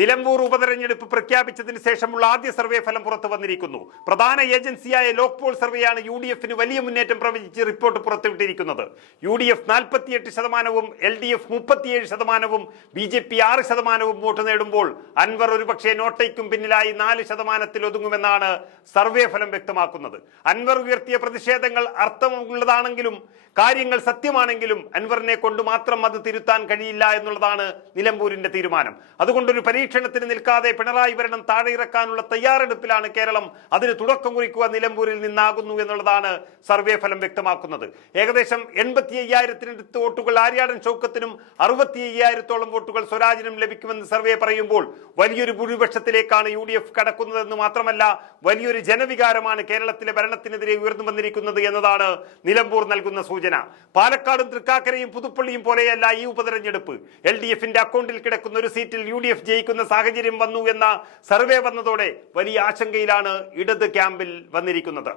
നിലമ്പൂർ ഉപതെരഞ്ഞെടുപ്പ് പ്രഖ്യാപിച്ചതിന് ശേഷമുള്ള ആദ്യ സർവേ ഫലം പുറത്തു വന്നിരിക്കുന്നു. പ്രധാന ഏജൻസിയായ ലോക് പോൾ സർവേയാണ് UDF-ന് വലിയ മുന്നേറ്റം പ്രവചിച്ച് റിപ്പോർട്ട് പുറത്തുവിട്ടിരിക്കുന്നത്. UDF 48%, LDF 37%, BJP 6% വോട്ട് നേടുമ്പോൾ അൻവർ ഒരുപക്ഷെ നോട്ടയ്ക്കും പിന്നിലായി 4% ഒതുങ്ങുമെന്നാണ് സർവേ ഫലം വ്യക്തമാക്കുന്നത്. അൻവർ ഉയർത്തിയ പ്രതിഷേധങ്ങൾ അർത്ഥമുള്ളതാണെങ്കിലും കാര്യങ്ങൾ സത്യമാണെങ്കിലും അൻവറിനെ കൊണ്ട് മാത്രം അത് തിരുത്താൻ കഴിയില്ല എന്നുള്ളതാണ് നിലമ്പൂരിന്റെ തീരുമാനം. അതുകൊണ്ടൊരു പരീക്ഷണത്തിന് നിൽക്കാതെ പിണറായി ഭരണം താഴെ ഇറക്കാനുള്ള തയ്യാറെടുപ്പിലാണ് കേരളം. അതിന് തുടക്കം കുറിക്കുക നിലമ്പൂരിൽ നിന്നാകുന്നു എന്നുള്ളതാണ് സർവേ ഫലം വ്യക്തമാക്കുന്നത്. ഏകദേശം 85,000-നടുത്ത് വോട്ടുകൾ ആര്യാടൻ ഷൗക്കത്തിനും 65,000-ഓളം വോട്ടുകൾ സ്വരാജിനും ലഭിക്കുമെന്ന് സർവേ പറയുമ്പോൾ വലിയൊരു ഭൂരിപക്ഷത്തിലേക്കാണ് UDF കടക്കുന്നതെന്ന് മാത്രമല്ല വലിയൊരു ജനവികാരമാണ് കേരളത്തിലെ ഭരണത്തിനെതിരെ ഉയർന്നു വന്നിരിക്കുന്നത് എന്നതാണ് നിലമ്പൂർ നൽകുന്ന സൂചന. പാലക്കാടും തൃക്കാക്കരയും പുതുപ്പള്ളിയും പോലെയല്ല ഈ ഉപതെരഞ്ഞെടുപ്പ്. LDF-ന്റെ അക്കൗണ്ടിൽ കിടക്കുന്ന ഒരു സീറ്റിൽ UDF ജയിക്കുന്ന സാഹചര്യം വന്നു എന്ന സർവേ വന്നതോടെ വലിയ ആശങ്കയിലാണ് ഇടത് ക്യാമ്പിൽ വന്നിരിക്കുന്നത്.